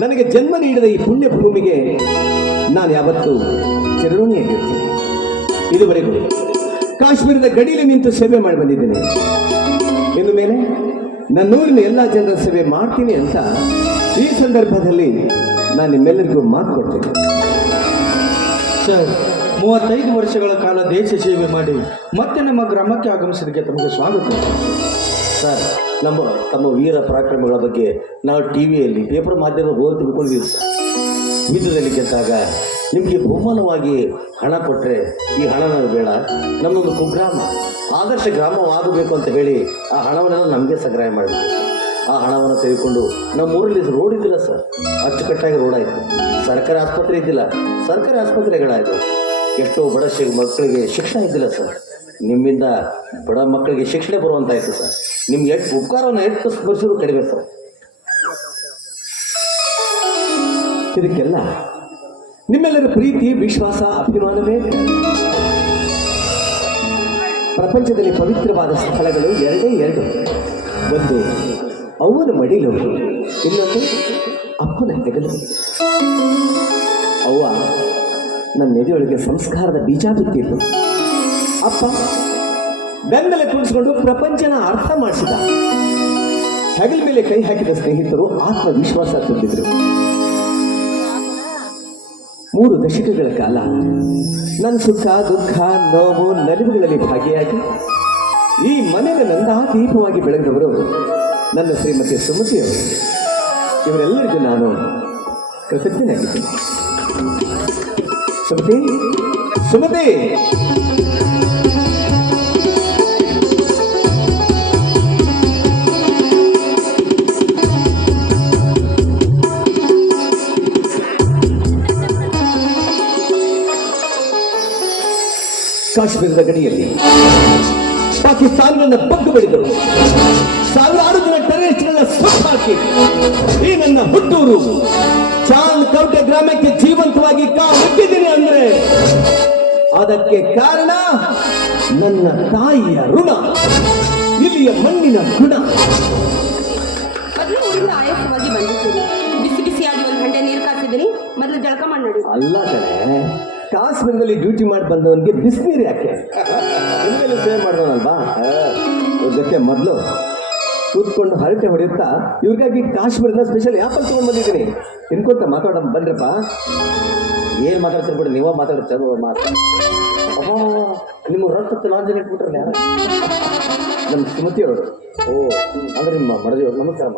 ನನಗೆ ಜನ್ಮ ನೀಡಿದ ಈ ಪುಣ್ಯ ಭೂಮಿಗೆ ನಾನು ಯಾವತ್ತೂ ಚಿರಋಣಿಯಾಗಿರ್ತೀನಿ ಇದುವರೆಗೂ ಕಾಶ್ಮೀರದ ಗಡಿಯಲ್ಲಿ ನಿಂತು ಸೇವೆ ಮಾಡಿ ಬಂದಿದ್ದೇನೆ. ಇನ್ನು ಮೇಲೆ ನನ್ನೂರಿನ ಎಲ್ಲ ಜನರ ಸೇವೆ ಮಾಡ್ತೀನಿ ಅಂತ ಈ ಸಂದರ್ಭದಲ್ಲಿ ನಾನು ನಿಮ್ಮೆಲ್ಲರಿಗೂ ಮಾತು ಕೊಡ್ತೇನೆ. ಸರ್ ಮೂವತ್ತೈದು ವರ್ಷಗಳ ಕಾಲ ದೇಶ ಸೇವೆ ಮಾಡಿ ಮತ್ತೆ ನಮ್ಮ ಗ್ರಾಮಕ್ಕೆ ಆಗಮಿಸಿದಕ್ಕೆ ತಮಗೆ ಸ್ವಾಗತ. ಸರ್, ನಮ್ಮ, ತಮ್ಮ ವೀರ ಪರಾಕ್ರಮಗಳ ಬಗ್ಗೆ ನಾವು ಟಿ ವಿಯಲ್ಲಿ ಪೇಪರ್ ಮಾಧ್ಯಮದ ಓದಿ ತಿಳ್ಕೊಂಡಿದ್ದೀವಿ ಸರ್. ಯುದ್ಧದಲ್ಲಿ ಗೆದ್ದಾಗ ನಿಮಗೆ ಬಹುಮಾನವಾಗಿ ಹಣ ಕೊಟ್ಟರೆ ಈ ಹಣ ಬೇಡ ನಮ್ಮದೊಂದು ಕುಗ್ರಾಮ, ಆದರ್ಶ ಗ್ರಾಮವಾಗಬೇಕು ಅಂತ ಹೇಳಿ ಆ ಹಣವನ್ನು ನಮಗೆ ಸಂಗ್ರಹ ಮಾಡಬೇಕು ಆ ಹಣವನ್ನು ತೆಗೆದುಕೊಂಡು ನಮ್ಮ ಊರಲ್ಲಿ ರೋಡ್ ಇದ್ದಿಲ್ಲ ಸರ್. ಅಚ್ಚುಕಟ್ಟಾಗಿ ರೋಡ್ ಆಯಿತು. ಸರ್ಕಾರಿ ಆಸ್ಪತ್ರೆ ಇದ್ದಿಲ್ಲ. ಸರ್ಕಾರಿ ಆಸ್ಪತ್ರೆಗಳಾಯಿತು. ಎಷ್ಟೋ ಬಡ ಶಿ ಮಕ್ಕಳಿಗೆ ಶಿಕ್ಷಣ ಇದ್ದಿಲ್ಲ ಸರ್. ನಿಮ್ಮಿಂದ ಬಡ ಮಕ್ಕಳಿಗೆ ಶಿಕ್ಷಣ ಬರುವಂತಾಯಿತು ಸರ್. ನಿಮ್ಗೆ ಎಷ್ಟು ಉಪಕಾರವನ್ನು ಎಷ್ಟು ಸ್ಮರಿಸಿದ್ರು ಕಡಿಮೆ ಸರ್. ಇದಕ್ಕೆಲ್ಲ ನಿಮ್ಮೆಲ್ಲರ ಪ್ರೀತಿ, ವಿಶ್ವಾಸ, ಅಭಿಮಾನವೇ ಪ್ರಪಂಚದಲ್ಲಿ ಪವಿತ್ರವಾದ ಸ್ಥಳಗಳು ಎರಡೇ ಎರಡು. ಒಂದು ಅವನ ಮಡಿಲು, ಇನ್ನೊಂದು ಅಪ್ಪನ ಹೆಗಲು. ಅವ್ವ ನನ್ನ ಎದೆಯೊಳಗೆ ಸಂಸ್ಕಾರದ ಬೀಜ ಬಿತ್ತಿದ್ದು. ಅಪ್ಪ ಬೆಂಗಲೆ ಕುಳಿಸ್ಕೊಂಡು ಪ್ರಪಂಚನ ಅರ್ಥ ಮಾಡಿಸಿದ. ಹೆಗಲ ಮೇಲೆ ಕೈ ಹಾಕಿದ ಸ್ನೇಹಿತರು ಆತ್ಮವಿಶ್ವಾಸ ತುಂಬಿದರು. ಮೂರು ದಶಕಗಳ ಕಾಲ ನನ್ನ ಸುಖ, ದುಃಖ, ನೋವು, ನಲಿವುಗಳಲ್ಲಿ ಭಾಗಿಯಾಗಿ ಈ ಮನೆಯ ನಂದಾ ದೀಪವಾಗಿ ಬೆಳಗಿದವರು ನನ್ನ ಶ್ರೀಮತಿ ಸುಮತಿಯವರು ಇವರೆಲ್ಲರಿಗೂ ನಾನು ಕೃತಜ್ಞನಾಗಿದ್ದೇನೆ. ಸುಮತಿ ಸುಮತಿ. ಕಾಶ್ಮೀರದ ಗಡಿಯಲ್ಲಿ ಪಾಕಿಸ್ತಾನವನ್ನು ಬಗ್ಗು ಬಡಿದರು ಸಾವಿರಾರು ಜನ ಟೆರರಿಸ್ಟ್ಗಳನ್ನ ಸುಟ್ಟು ಹಾಕಿ ಈ ನನ್ನ ಹುಟ್ಟೂರು ಚಾಂದ್ ಕೌಟೆ ಗ್ರಾಮಕ್ಕೆ ಜೀವಂತವಾಗಿ ಕಾಲಿಟ್ಟಿದ್ದೀನಿ ಅಂದ್ರೆ ಅದಕ್ಕೆ ಕಾರಣ ನನ್ನ ತಾಯಿಯ ಋಣ ಇಲ್ಲಿಯ ಮಣ್ಣಿನ ಗುಣ. ಆಯಾಸವಾಗಿ ಬಂದಿದ್ದೀನಿ. ಬಿಸಿ ಬಿಸಿಯಾಗಿ ಒಂದು ಗಂಟೆ ನೀರು ಕಾಸಿದ್ದೀನಿ. ಮೊದಲು ಜಳಕ ಮಾಡಿ ನೋಡಿ. ಅಲ್ಲ ಕಾಶ್ಮೀರದಲ್ಲಿ ಡ್ಯೂಟಿ ಮಾಡಿ ಬಂದವನಿಗೆ ಬಿಸಿನೀರು ಯಾಕೆ? ಸೇವ್ ಮಾಡಿದವನಲ್ವಾ? ಇವ್ರ ಜೊತೆ ಮೊದಲು ಕೂತ್ಕೊಂಡು ಹರಟೆ ಹೊಡೆಯುತ್ತಾ ಇವ್ರಿಗಾಗಿ ಕಾಶ್ಮೀರದ ಸ್ಪೆಷಲ್ ಆ್ಯಪಲ್ ತೊಗೊಂಡು ಬಂದಿದ್ದೀನಿ. ತಿನ್ಕೊಂತ ಮಾತಾಡ ಬಂದ್ರಪ್ಪ ಏನು ಮಾತಾಡ್ತಾರೆ ಬಿಡಿ, ನೀವೇ ಮಾತಾಡ್ತಾರೆ ಮಾತು. ಅಬ್ಬಾ, ನಿಮ್ಮ ರೊಟ್ಟ ಜನ ಇಟ್ಬಿಟ್ರಲ್ಲ ಯಾರು? ನಮ್ಮ ಸುಮತಿಯವರು ಓ, ಅಂದ್ರೆ ನಿಮ್ಮ ಮಡದಿಯವರು ನಮಸ್ಕಾರ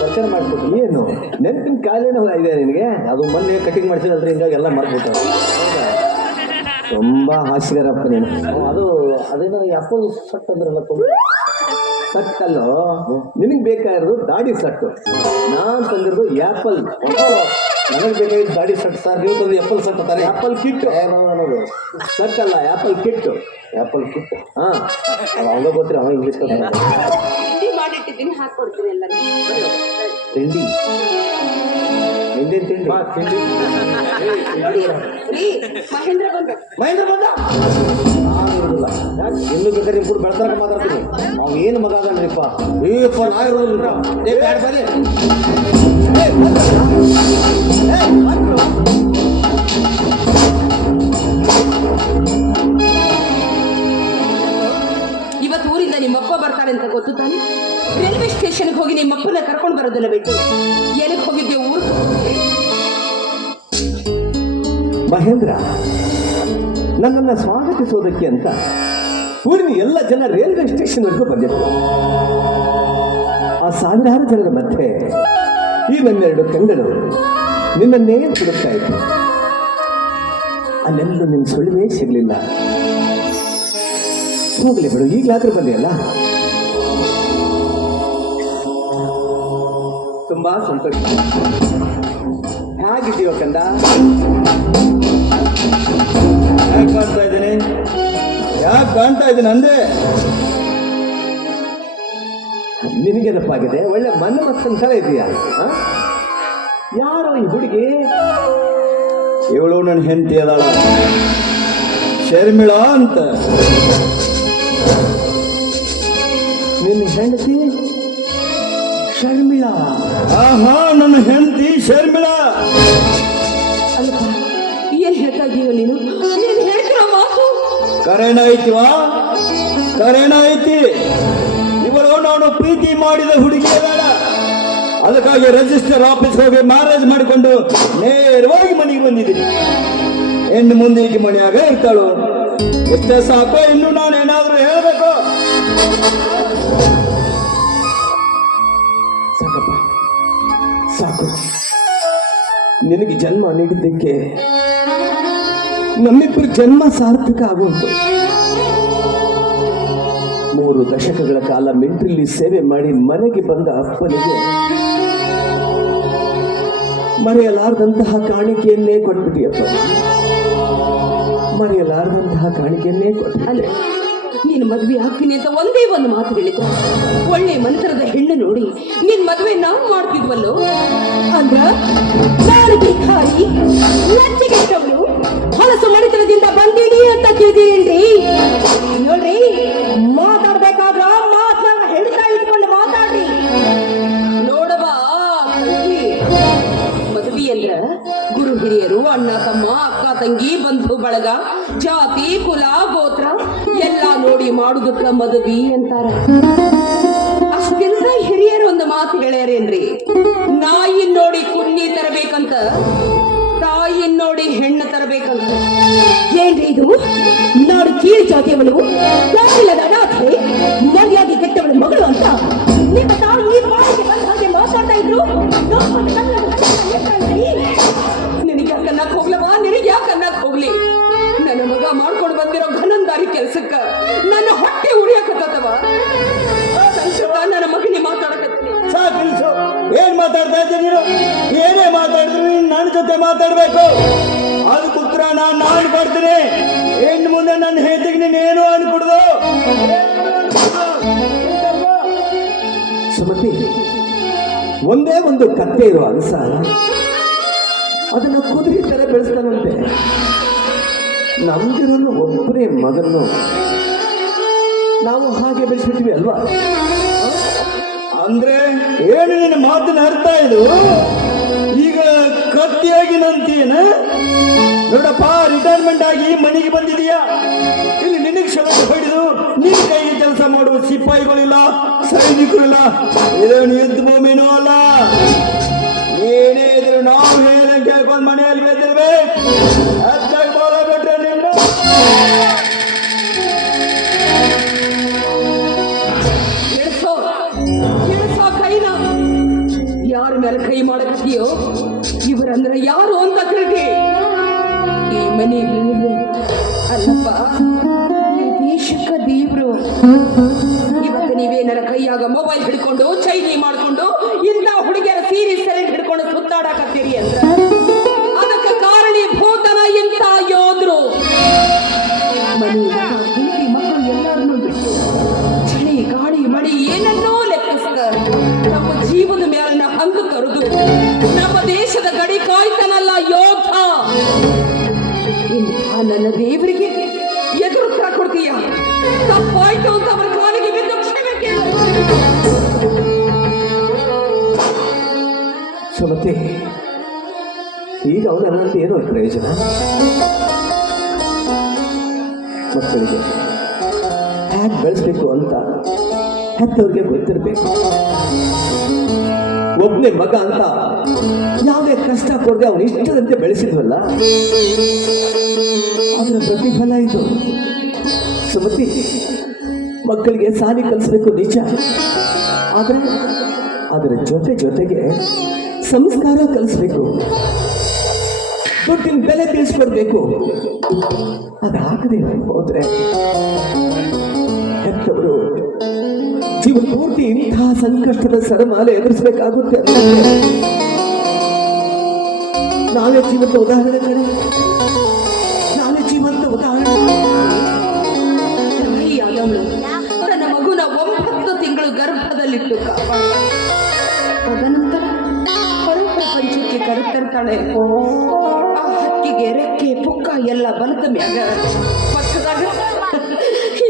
ಪ್ರಚಾರ ಮಾಡಿಬಿಟ್ಟು ಏನು? ನೆನಪಿನ ಕಾಲೇನೋ ಇದೆ ನಿನಗೆ? ಅದು ಮೊನ್ನೆ ಕಟಿಂಗ್ ಅದ್ರ ಹಿಂಗಾಗಿ ಎಲ್ಲ ಮರ್ಬಿಟ್ಟು. ತುಂಬಾ ಹಾಸ್ಯಗಾರಪ್ಪ ನೀನು. ಅದು, ಅದೇನೋ ಯಾಕೋ ಸಟ್ ಅಂದ್ರಲ್ಲ, ತುಂಬ ಸಟ್ಟಲ್ಲೋ? ನಿನಗೆ ಬೇಕಾಗಿರೋದು ದಾಡಿ ಸಟ್ಟು. ನಾನು ತಂದಿರೋದು ಆ್ಯಪಲ್ ನನಗೆ ಬೇಕಾಗಿದ್ದು ದಾಡಿ ಸಟ್ ಸರ್ ನೀವು ತಂದು ಆ್ಯಪಲ್ ಸಟ್ ತಾನೆ? ಆ್ಯಪಲ್ ಕಿಟ್ ಅನ್ನೋದು ಸಟ್ಟಲ್ಲ ಆ್ಯಪಲ್ ಕಿಟ್ ಆ್ಯಪಲ್ ಕಿಟ್ ಹಾಂ. ಅವಾಗ ಗೊತ್ತಿರ ಅವ ಇಂಗ್ಲೀಷ್ ತಿಂಡಿ ಮಹೇಂದ್ರ ಬಂದ. ಮಹೇಂದ್ರ ಬಂದ? ಇರೋದಿಲ್ಲ. ಇನ್ನು ಬೇಕಾದ್ರೆ ನಿಮ್ಮ ಕೂಡ ಬೆಳ್ತಾರ ಮಾತಾಡ್ತೀನಿ. ಅವ್ ಏನು ಮಗ ಅದನ್ರಿಪ್ಪ? ಏಪ್ಪ ನಾ ಇರೋದಿಲ್ಲ ಏ ಬ್ಯಾಡ ಇವತ್ತು ಊರಿಂದ ನಿಮ್ಮಪ್ಪ ಬರ್ತಾರೆ ಅಂತ ಗೊತ್ತು ತಾನೆ? ರೈಲ್ವೆ ಸ್ಟೇಷನ್ಗೆ ಹೋಗಿ ನಿಮ್ಮಪ್ಪನ ಕರ್ಕೊಂಡು ಬರೋದನ್ನ ಬಿಟ್ಟು ಏನಕ್ಕೆ ಹೋಗಿದ್ದೆ ಊರು? ಮಹೇಂದ್ರ ನನ್ನನ್ನು ಸ್ವಾಗತಿಸೋದಕ್ಕೆ ಅಂತ ಊರಿನ ಎಲ್ಲ ಜನ ರೈಲ್ವೆ ಸ್ಟೇಷನ್ವರೆಗೂ ಬಂದಿದ್ದರು ಆ ಸಾವಿರಾರು ಜನರ ಮಧ್ಯೆ ಈ ನನ್ನೆರಡು ಕಂಗಳು ನಿನ್ನನ್ನೇ ಹುಡುಕ್ತಾ ಇತ್ತು ಅಲ್ಲೆಲ್ಲೂ ನಿನ್ನ ಸುಳಿವೇ ಸಿಗಲಿಲ್ಲ. ಹೋಗಲಿ ಬಿಡು, ಈಗಲಾದ್ರೂ ಬಂದಿಯಲ್ಲ ತುಂಬ ಸಂತೋಷ. ಹೇಗಿದ್ದೀವ ಕಂದ? ಯಾಕೆ ಕಾಣ್ತಾ ಇದ್ದೀನಿ? ಯಾಕೆ ಕಾಣ್ತಾ ಇದ್ದೀನಿ ಅಂದೆ? ನಿನಗೇನಪ್ಪಾಗಿದೆ ಒಳ್ಳೆ ಮನೆ ಮತ್ತೊಂದು ಸಲ ಇದೆಯಾ? ಯಾರೋ ಈ ಹುಡುಗಿ? ಇವಳು ನನ್ನ ಹೆಂಡತಿ ಅದಾಳ. ಶರ್ಮಿಳಾ ಅಂತ. ನಿನ್ನ ಹೆಂಡತಿ? ಶರ್ಮಿಳಾ. ಆಹಾ, ನನ್ನ ಹೆಂಡತಿ ಶರ್ಮಿಳಾ. ಏನ್ ಹೇಳ್ತಾ ಇದೀಯ ನೀನು ನೀನ್ ಮಾತು? ಕರೆಣ ಐತಿ ಇವರು ನಾನು ಪ್ರೀತಿ ಮಾಡಿದ ಹುಡುಗಿ ಅದಕ್ಕಾಗಿ ರಿಜಿಸ್ಟರ್ ಆಫೀಸ್ ಹೋಗಿ ಮ್ಯಾರೇಜ್ ಮಾಡಿಕೊಂಡು ನೇರವಾಗಿ ಮನೆಗೆ ಬಂದಿದ್ದೀನಿ. ಹೆಣ್ಣು ಮುಂದೆ ಈಕೆ ಮನೆಯಾಗ ಇರ್ತಾಳು. ಎಷ್ಟೇ ಸಾಕು ಇನ್ನು ನಾನು ಏನಾದರೂ ಹೇಳಬೇಕು. ಸಾಕು. ನಿನಗೆ ಜನ್ಮ ನೀಡಿದ್ದಕ್ಕೆ ನಮ್ಮಿಬ್ಬರ ಜನ್ಮ ಸಾರ್ಥಕ ಆಗುವುದು ಮೂರು ದಶಕಗಳ ಕಾಲ ಮಿಲ್ಟ್ರಿಲಿ ಸೇವೆ ಮಾಡಿ ಮನೆಗೆ ಬಂದ ಅಪ್ಪನಿಗೆ ಮರೆಯಲಾರದಂತಹ ಕಾಣಿಕೆಯನ್ನೇ ಕೊಟ್ಬಿಟ್ಟಿಯಪ್ಪ ಮರೆಯಲಾರದಂತಹ ಕಾಣಿಕೆಯನ್ನೇ ಕೊಟ್ಟಿದ್ದಾನೆ ನೀನ್ ನೀನು ಮದ್ವೆ ಆಗ್ತೀನಿ ಅಂತ ಒಂದೇ ಒಂದು ಮಾತು ಹೇಳಿದ್ರು. ಒಳ್ಳೆ ಮಂತ್ರದ ಹೆಣ್ಣು ನೋಡಿ, ನಿನ್ ಮದ್ವೆ ನಾವು ಮಾಡ್ತಿದ್ವಲ್ಲೋ? ಅಂದ್ರ ನಾನು ಭಿಕಾರಿ ಮಣಿತನದಿಂದ ಬಂದೀನಿ ಅಂತ ಕೇಳಿದೀನಿ ನೋಡ್ರಿ, ಮಾತಾಡ್ಬೇಕಾದ್ರ ಮಾತನ್ನ ಹೇಳ್ತಾ ಇಟ್ಕೊಂಡು ಮಾತಾಡ್ರಿ. ನೋಡವ ತಂಗಿ ಮದುವೆ ಅಂದ್ರ ಗುರು ಹಿರಿಯರು, ಅಣ್ಣ, ತಮ್ಮ, ಅಕ್ಕ, ತಂಗಿ, ಬಂಧು, ಬಳಗ, ಜಾತಿ, ಕುಲ, ಗೋತ್ರ ಎಲ್ಲ ನೋಡಿ ಮಾಡುದಕ್ಕ ಮದುವೆ ಅಂತಾರ. ಅಷ್ಟೆಲ್ಲ ಹಿರಿಯರು ಒಂದು ಮಾತು ಹೇಳ್ಯಾರೇನ್ರಿ? ನಾಯಿ ನೋಡಿ ಕುನ್ನಿ ತರಬೇಕಂತ ತಾಯಿನ್ ನೋಡಿ ಹೆಣ್ಣು ತರಬೇಕಂತ ಏನ್ರಿ ಇದು? ನಾಡು ಕೀಳು ಜಾತಿಯವಳು ಯಾಕಿಲ್ಲದ ಅನಾಥೆ ಮರ್ಯಾದೆ ಕೆಟ್ಟವಳು ಮಗಳು ಅಂತ. ನಿಮ್ಮ ತಾಳು ಈ ಮಾತಿಗೆ ಬಂದ ಹಾಗೆ ಮಾತಾಡ್ತಾ ಇದ್ರು. ನಿನಗೆ ಯಾಕೆ ಅನ್ನಕ್ಕೆ ಹೋಗ್ಲವಾ? ನಿನಗೆ ಯಾಕೆ ಅನ್ನಕ್ಕೆ ಹೋಗ್ಲಿ. ನನ್ನ ಮಗ ಮಾಡ್ಕೊಂಡು ಬಂದಿರೋ ಘನಂದಾರಿ ಕೆಲ್ಸಕ್ಕ ನನ್ನ ಹೊಟ್ಟೆ ಉರಿಯಕತ್ತವ ನನ್ನ ಮಗನಿಗೆ ಮಾತಾಡಕತ್ತೀನಿ. ಏನ್ ಮಾತಾಡ್ತಾ ಇದ್ದೀನಿ ಏನೇ ಮಾತಾಡಿದ್ರು ನನ್ನ ಜೊತೆ ಮಾತಾಡ್ಬೇಕು. ಅದಕ್ಕೆ ಉತ್ತರ ನಾನು ನಾನು ಬರ್ತೀನಿ. ಹೆಣ್ಣು ಮುಂದೆ ನನ್ನ ಹೆಂಡತಿಗೆ ಏನು ಅನ್ಕೊಡ್ದು? ಸುಮತಿ ಒಂದೇ ಒಂದು ಕತ್ತೆ ಇರೋ ಅಗಸ ಅದನ್ನ ಕುದುರೆ ತರ ಬೆಳೆಸ್ತಾನಂತೆ. ನಮ್ಗಿರೋನು ಒಬ್ಬರೇ ಮಗನ್ನು ನಾವು ಹಾಗೆ ಬೆಳೆಸ್ಬಿಟ್ಟಿವಿ ಅಲ್ವಾ? ಅಂದ್ರೆ ಏನು ನಿನ್ನ ಮಾತಿನ ಅರ್ಥ ಇದು? ಕತ್ತಿಯಾಗಿ ನಂತೀನ? ನೋಡಪ್ಪ ರಿಟೈರ್ಮೆಂಟ್ ಆಗಿ ಮನೆಗೆ ಬಂದಿದೀಯಾ ಇಲ್ಲಿ ನಿನಗೆ ಶರತ್ತು ಹೊಡೆದು ನೀನು ಕೈಗೆ ಕೆಲಸ ಮಾಡುವ ಸಿಪಾಯಿಗಳಿಲ್ಲ, ಸೈನಿಕರಿಲ್ಲ. ಇದೇನು ಯುದ್ಧ ಭೂಮಿನೂ ಅಲ್ಲ. ಏನೇ ಇದ್ರು ನಾವು ಹೇಳಿದ ಕೇಳ್ಕೊಂಡು ಮನೆಯಲ್ಲಿ ಬೆಳೆದಿರ್ಬೇಕು. ಹೆಚ್ಚಾಗಿ ಬಾಳ ಬಿಟ್ರೆ ನಿನ್ನ ಮೇಲೆ ಕೈ ಮಾಡಕತ್ತೀಯೋ? ಇವರಂದ್ರೆ ಯಾರು ಅಂತ ತಿಳ್ಕಿ ಈ ಮನೆ ಅಲ್ಲಪ್ಪ ದೇಶಕ್ಕ ದೇವ್ರು. ಇವತ್ತು ನೀವೇನಾರ ಕೈಯಾಗ ಮೊಬೈಲ್ ಹಿಡ್ಕೊಂಡು ಚೈನಿ ಮಾಡ್ಕೊಂಡು ಏನು ಏನೋ ಪ್ರಯೋಜನ ಮಕ್ಕಳಿಗೆ. ಹ್ಯಾಕ್ ಬೆಳೆಸ್ಬೇಕು ಅಂತ ಹೆತ್ತವ್ರಿಗೆ ಗೊತ್ತಿರಬೇಕು. ಒಬ್ಬನೇ ಮಗ ಅಂತ ಯಾವುದೇ ಕಷ್ಟ ಕೊಡದೆ ಅವನು ಇಷ್ಟದಂತೆ ಬೆಳೆಸಿದ್ವಲ್ಲ, ಅದರ ಪ್ರತಿಫಲ ಇದು. ಸುಮತಿ, ಮಕ್ಕಳಿಗೆ ಸಾಲಿ ಕಲಿಸ್ಬೇಕು ನಿಜ. ಆದರೆ ಅದರ ಜೊತೆ ಜೊತೆಗೆ ಸಂಸ್ಕಾರ ಕಲಿಸ್ಬೇಕು. ದುಡ್ಡಿನ ಬೆಲೆ ತಿಳಿಸ್ಕೊಡ್ಬೇಕು. ಅದಾಗದೆ ಹೋದ್ರೆ ಹೆತ್ತವರು ಜೀವನ ಪೂರ್ತಿ ಇಂತಹ ಸಂಕಷ್ಟದ ಸರಮಾಲೆ ಎದುರಿಸಬೇಕಾಗುತ್ತೆ ನಾವೇ ಜೀವಂತ ಉದಾಹರಣೆ ಕಡೆ ನಾವೇ ಜೀವಂತ ಉದಾಹರಣೆ ತನ್ನ ಮಗುನ ಒಂಬತ್ತು ತಿಂಗಳು ಗರ್ಭದಲ್ಲಿಟ್ಟು ತದನಂತರ ಹೊರ ಪ್ರಪಂಚಕ್ಕೆ ಕರೆತರ್ತಾಳೆ. ಹಕ್ಕಿಗೆ ರೆಕ್ಕೆ, ಪುಕ್ಕ ಎಲ್ಲ ಬಲದ ಮ್ಯಾಗ. ಪಕ್ಕದಾಗ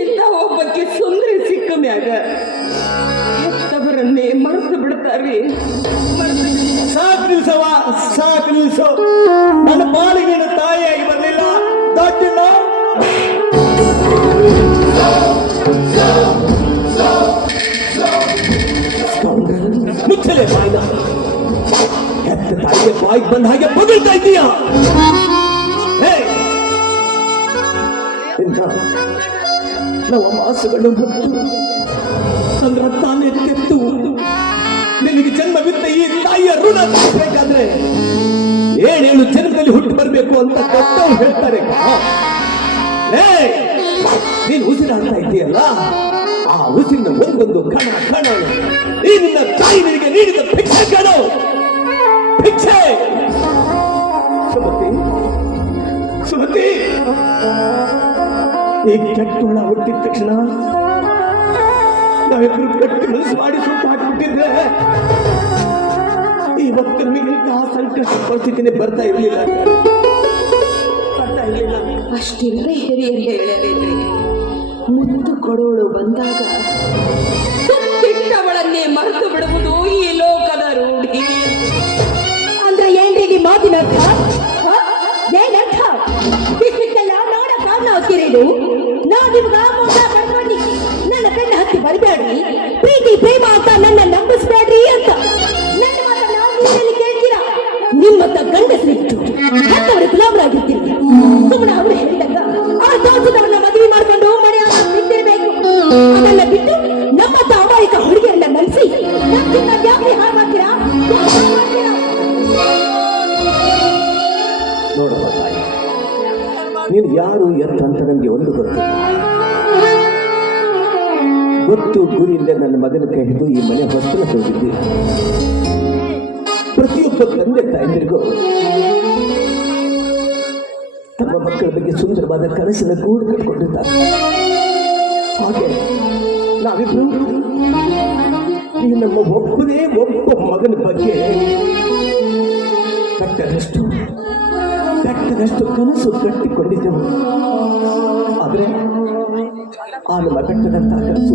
ಇಂಥ ಒಬ್ಬಕ್ಕೆ ಸುಂದರಿ ಸಿಕ್ಕ ಮ್ಯಾಗ. ಹೆತ್ತವರನ್ನೇ ಮರೆತು ಬಿಡ್ತಾರೆ. ಸಾಕು ನಿಲ್ಸವ ಸಾಕು ನಿಲ್ಸೋ. ನನ್ನ ಪಾಲಿಗೆ ತಾಯಿಯಾಗಿ ಬರಲಿಲ್ಲ ದಾಟಿಲ್ಲ ಮುಚ್ಚಲೆ ಬಾಯ್ನ ಹೆತ್ತ ಬಾಯ್ ಬಂದ ಹಾಗೆ ಬಗಳ್ತಾ ಇದೀಯ ನಮ್ಮ ಮಾಸುಗಳು ಹೊತ್ತು ನನ್ನ ತಾನೇ ಕೆತ್ತು. ನಿನಗೆ ಜನ್ಮವಿತ್ತ ಈ ತಾಯಿಯ ಋಣ ತೀರಿಸಬೇಕಾದ್ರೆ ಏಳೇಳು ಜನ್ಮದಲ್ಲಿ ಹುಟ್ಟು ಬರಬೇಕು ಅಂತ ಕೊಟ್ಟವ್ರು ಹೇಳ್ತಾರೆ. ನೀನು ಉಸಿರಾಡ್ತಾ ಇದೆಯಲ್ಲ ಆ ಉಸಿರಿನ ಒಂದೊಂದು ಕಣ ಕಣ. ಈ ನಿನ್ನ ತಾಯಿ ನಿನಗೆ ನೀಡಿದ ಭಿಕ್ಷೆ ಕಣೋ. ಭಿಕ್ಷೆ ಸುಮತಿ. ಸುಮತಿ. ಈ ಕೆಟ್ಟುಳ ಹುಟ್ಟಿದ ತಕ್ಷಣ ನಾವಿಬ್ರು ಗಟ್ಟಿ ಮನಸ್ಸು ಮಾಡಿ ಸುಟ್ಟು ಹಾಕ್ಬಿಟ್ಟಿದ್ರೆ ಇವತ್ತು ನಮಗೆ ಇಂತಹ ಸಂಕಷ್ಟ ಪರಿಸ್ಥಿತಿನೇ ಬರ್ತಾ ಇರಲಿಲ್ಲ. ಬರ್ತಾ ಇರಲಿಲ್ಲ. ಅಷ್ಟೆಲ್ಲ ಹಿರಿಯರು ಹೇಳಲಿಲ್ಲ ಮುತ್ತು ಕೊಡೋಳು ಬಂದಾಗ. ಕೆಟ್ಟವಳನ್ನೇ ಮರೆತು ಬಿಡುವುದು ಈ ಲೋಕದ ರೂಢಿ. ಮಾತಿನ? ಏನರ್ಥ ಇಷ್ಟಕ್ಕೆಲ್ಲ ನಾ ಮಾಡ್ಕೊಂಡು ನನ್ನ ಕಣ್ಣ ಹತ್ತಿ ಬರಬೇಡ್ರಿ ಪ್ರೀತಿ, ಪ್ರೇಮ ಅಂತ ನನ್ನ ನಂಬಿಸ್ಬೇಡ್ರಿ ಅಂತ. ನನ್ನ ಕೇಳ್ತೀರಾ? ನಿಮ್ಮತ್ತ ಗಂಡಸರಿತ್ತು ಮತ್ತವರು ಗುಲಾಮರಾಗಿರ್ತೀರಿ. ಕನಸಿನ ಗೂಡು ಕಟ್ಕೊಂಡಿದ್ದಾರೆ. ಹಾಗೆ ನಾವಿಬ್ರು ಈ ನಮ್ಮ ಒಬ್ಬನೇ ಒಬ್ಬ ಮಗನ ಬಗ್ಗೆ ಕಟ್ಟದಷ್ಟು ಕಟ್ಟದಷ್ಟು ಕನಸು ಕಟ್ಟಿಕೊಂಡಿದ್ದೆವು. ಆದರೆ ಆ ನಮ್ಮ ಕಟ್ಟದಂತಹ ಕನಸು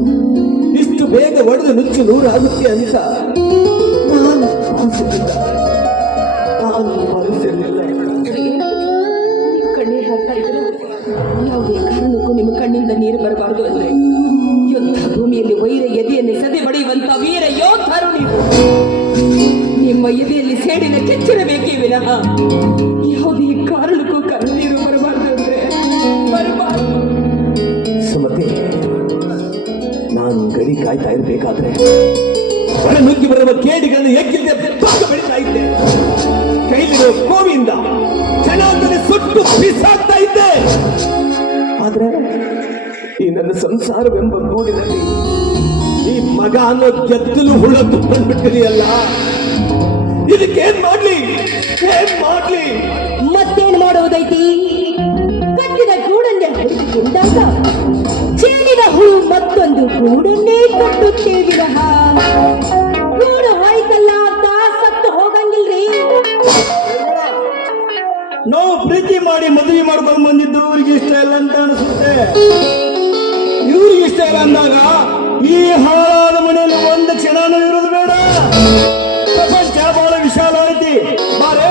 ಇಷ್ಟು ಬೇಗ ಒಡೆದು ನುಚ್ಚು ನೂರಾಗುತ್ತೆ ಅಂತ ನಾನು ಭಾವಿಸಲಿಲ್ಲ ಕಣ್ಣಿಂದ ನೀರು ಬರಬಾರದು ಅಂದ್ರೆ ಯುದ್ಧ ಭೂಮಿಯಲ್ಲಿ ವೈರ ಎದೆಯನ್ನು ಸದೆ ಬಡಿಯುವಂತ ವೀರ ಯೋಧರು ನೀವು. ನಿಮ್ಮ ಎದೆಯಲ್ಲಿ ಸೇಡಿನ ಕೆಚ್ಚಿರಬೇಕೇ ವಿನಃ. ಯಾವುದೇ ಕಾರಣಕ್ಕೂ ಕಣ್ಣೀರು ಬರಬಾರದು ಅಂದ್ರೆ ಬರಬಾರದು. ಸುಮತಿ, ನಾನು ಗಡಿ ಕಾಯ್ತಾ ಇರಬೇಕಾದ್ರೆ ಹೊರ ನುಗ್ಗಿ ಬರುವ ಕೇಡಿಗಳನ್ನು ಎಕ್ಕಿಲ್ಲದೆ ಭಾಗ ಬೆಳೀತಾ ಇದ್ದೆ. ಕೈಲಿರೋ ಕೋವಿಯಿಂದ ಚೆನ್ನಾಗಿ ಸುಟ್ಟು ಬಿಸಾಕ್ತಾ ಇದ್ದೆ. ಆದ್ರೆ ನನ್ನ ಸಂಸಾರವೆಂಬ ಕೂಡಿನಲ್ಲಿ ಈ ಮಗ ಅನ್ನೋ ಗೆದ್ದಲು ಹುಳ ತುಂಬಿಟ್ಟಿದೆಯಲ್ಲ ಇದಕ್ಕೇನ್ ಮಾಡ್ಲಿ? ಏನ್ ಮಾಡ್ಲಿ? ಮತ್ತೇನ್ ಮಾಡುವುದೈತಿ? ಕಟ್ಟಿದ ಗೂಡನ್ನೇ ಹುಡುಕಿಕೊಂಡಾಗ ಹುಳು ಮತ್ತೊಂದು ಗೂಡನ್ನೇ ಕಟ್ಟುತ್ತೇವಿ ಗೂಡು ಹೋಯ್ತಲ್ಲ ಅಂತ ಸತ್ತು ಹೋಗಂಗಿಲ್ರಿ. ನಾವು ಪ್ರೀತಿ ಮಾಡಿ ಮದುವೆ ಮಾಡ್ಕೊಂಡು ಬಂದಿದ್ದು ಅವ್ರಿಗೆ ಇಷ್ಟ ಇಲ್ಲ ಅಂತ ಅನಿಸುತ್ತೆ. ಇವ್ರಿಗೆ ಬಂದಾಗ ಈ ಹಾಳಾದ ಮನೆಯಲ್ಲಿ ಒಂದು ಕ್ಷಣನೂ ಇರೋದು ಬೇಡ. ಪ್ರಪಂಚ ಬಹಳ ವಿಶಾಲ ಐತಿ. ಬಾರೆ.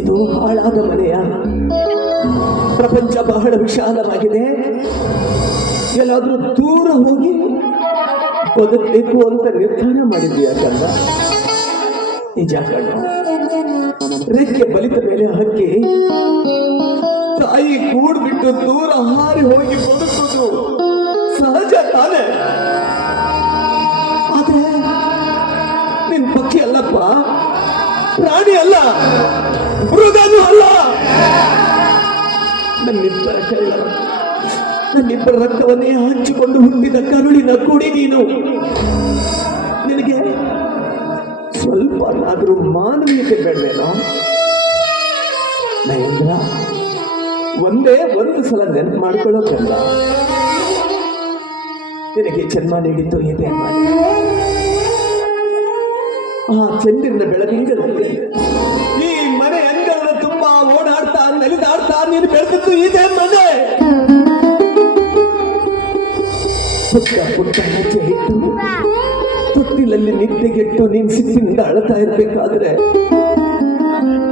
ಇದು ಹಾಳಾದ ಮನೆಯ? ಪ್ರಪಂಚ ಬಹಳ ವಿಶಾಲವಾಗಿದೆ. ಎಲ್ಲಾದ್ರೂ ದೂರ ಹೋಗಿ ಬದುಕಬೇಕು ಅಂತ ನಿರ್ಧಾರ ಮಾಡಿದ್ವಿ ಯಾಕಂದ ನಿಜ ಕಣ ರೆಕ್ಕೆ ಬಲಿತ ಮೇಲೆ ಹಕ್ಕಿ. ತಾಯಿ ಕೂಡ್ ಬಿಟ್ಟು ದೂರ ಹಾರಿ ಹೋಗಿ ಬದುಕುವುದು ಸಹಜ ತಾನೇ. ಆದ್ರೆ ನಿನ್ ಪಕ್ಷಿ ಅಲ್ಲಪ್ಪ. ಪ್ರಾಣಿ ಅಲ್ಲ. ಮೃಗನೂ ಅಲ್ಲ. ನನ್ನಿಬ್ಬರ ಕಳ್ಳ ನನ್ನಿಬ್ಬರ ರಕ್ತವನ್ನೇ ಹಂಚಿಕೊಂಡು ಹುಟ್ಟಿದ ಕರುಳಿನ ಕುಡಿ ನೀನು. ಸ್ವಲ್ಪನಾದರೂ ಮಾನವೀಯತೆ ಬೇಡವೇನೋ? ನಯೇಂದ್ರ ಒಂದೇ ಒಂದು ಸಲ ನೆನಪು ಮಾಡ್ಕೊಳ್ಳೋಕಲ್ಲ ನಿನಗೆ ಜನ್ಮ ನೀಡಿದ್ದು ಇದೆ ಆ ಚಂದ್ರನ ಬೆಳದಿಂಗಳಲ್ಲಿ ಈ ಮನೆ ಅಂಗಳದ ತುಂಬಾ ಓಡಾಡ್ತಾ, ನಲಿದಾಡ್ತಾ ನೀನು ಬೆಳೆದದ್ದು ಇದೆ ಮನೆ. ಪುಟ್ಟ ಪುಟ್ಟ ಹೆಜ್ಜೆ ಇಟ್ಟು. ತೊಟ್ಟಿಲಲ್ಲಿ ನಿದ್ದೆಗೆಟ್ಟು ನೀನ್ ಸಿಟ್ಟಿನಿಂದ ಅಳ್ತಾ ಇರ್ಬೇಕಾದ್ರೆ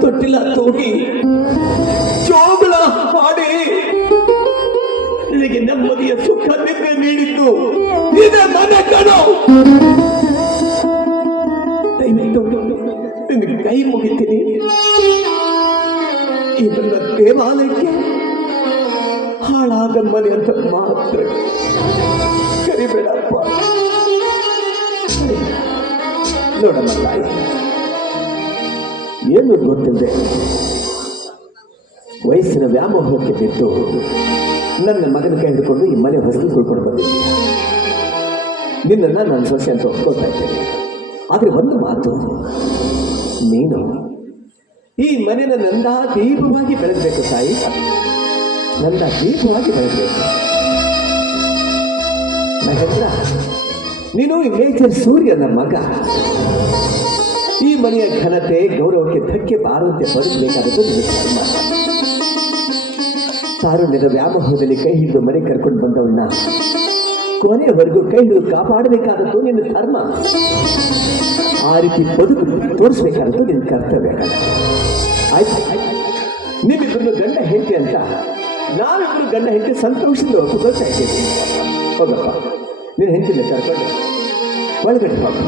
ತೊಟ್ಟಿಲ ತೋಗಿ ಜೋಗಳ ಹಾಡಿ ನಿನಗೆ ನೆಮ್ಮದಿಯ ಸುಖ ನಿದ್ರೆ ನೀಡಿದ್ದು. ಇದೇ ಮನೆ ಕಣೋ. ನಿನಗೆ ಕೈ ಮುಗಿತೀನಿ. ಈ ನನ್ನ ದೇವಾಲಯಕ್ಕೆ ಹಾಳಾದ ಮನೆ ಅಂತ ಮಾತ್ರ ಕರಿಬೇಡಪ್ಪ. ನೋಡಮ್ಮ ತಾಯಿ ಏನು ಗೊತ್ತಿದೆ? ವಯಸ್ಸಿನ ವ್ಯಾಮೋಹಕ್ಕೆ ಬಿದ್ದು ನನ್ನ ಮಗನ ಕೈ ಹಿಡ್ಕೊಂಡು ಈ ಮನೆ ಹೊಸಲು ಕುಳ್ಕೊಂಡು ಬಂದಿದ್ದೀನಿ. ನಿನ್ನನ್ನು ನಾನು ಸೊಸೆ ಅಂತ ಒಪ್ಕೊಳ್ತಾ ಇದ್ದೇನೆ. ಆದರೆ ಒಂದು ಮಾತು, ನೀನು ಈ ಮನೆಯ ನಂದ ದೀಪವಾಗಿ ಬೆಳೆಸಬೇಕು ತಾಯಿ. ನಂದ ದೀಪವಾಗಿ ಬೆಳೆಸಬೇಕು. ಮಹೇಂದ್ರ ನೀನು ಮೇಜರ್ ಸೂರ್ಯನ ಮಗ. ಈ ಮನೆಯ ಘನತೆ ಗೌರವಕ್ಕೆ ಧಕ್ಕೆ ಬಾರದಂತೆ ಬದುಕಬೇಕಾದದ್ದು ನಿನ್ನ ಧರ್ಮ ತಾರುಣ್ಯದ ವ್ಯಾಮೋಹದಲ್ಲಿ ಕೈ ಹಿಡಿದು ಮನೆ ಕರ್ಕೊಂಡು ಬಂದವಳನ್ನ ಕೊನೆಯವರೆಗೂ ಕೈ ಹಿಡಿದು ಕಾಪಾಡಬೇಕಾದದ್ದು ನಿನ್ನ ಧರ್ಮ. ಆ ರೀತಿ ಬದುಕು ತೋರಿಸ್ಬೇಕಾದದ್ದು ನಿನ್ನ ಕರ್ತವ್ಯ. ಆಯ್ತು. ನಿಮ್ಮಿಬ್ಬರು ಗಂಡ ಹೆಂಡತಿ ಅಂತ ನಾವಿಬ್ಬರು ಗಂಡ ಹೆಂಡತಿ ಸಂತೋಷದಿಂದ ಒಪ್ಪಿಕೊಳ್ತಾ ಇದ್ದೇವೆ. ನೀನು ಹೆಂಚಿಲ್ಲ ಕರ್ಕೊಂಡು ಒಳಗಡೆ ಹೋಗು.